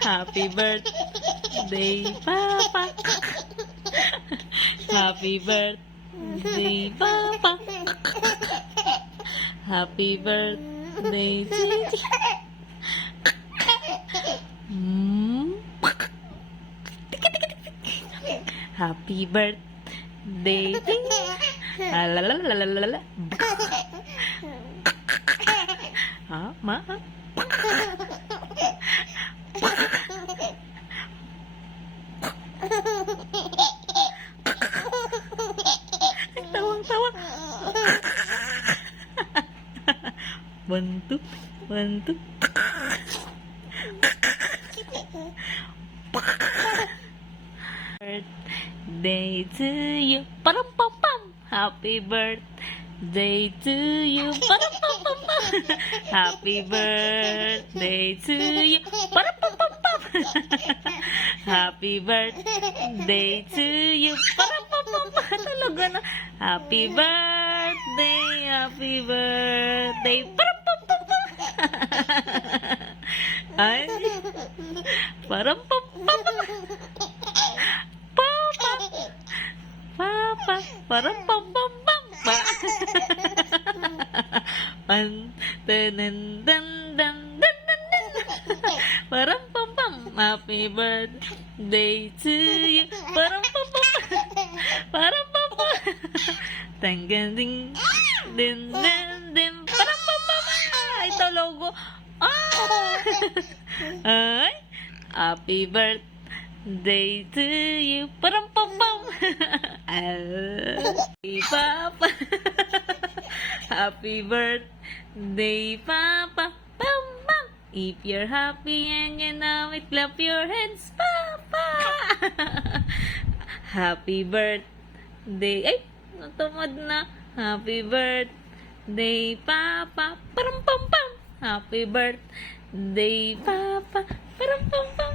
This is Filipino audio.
Happy birthday, Papa. Happy birthday, Papa. Happy birthday, Gigi. Happy birthday, Lalalala. Ah, ma. Tawang-tawa. Bantu. Birthday to you. Param pam pam. Happy birthday to you. Param pam pam pam. Happy birthday to you. Param pam pam pam. Happy birthday to you. Param pam pam pam. Talaga na. Happy birthday. Param pam pam pam. Ay. Param pam pam pam. Papa, param pam pam pam pa. Pan dan dan dan dan dan dan. Param pam pam. Happy birthday to you. Param pam pam. Param pam pam. Tanggan ding din din din. Param pam pam. Ito logo. Ay. Happy birthday to you. Param pam pam. Happy Papa. Happy birthday, Papa. Pam pam. If you're happy and you know it, clap your hands, Papa. Happy birthday. Ay, natumad na. Happy birthday, Papa. Param pam pam. Happy birthday, Papa. Param pam pam.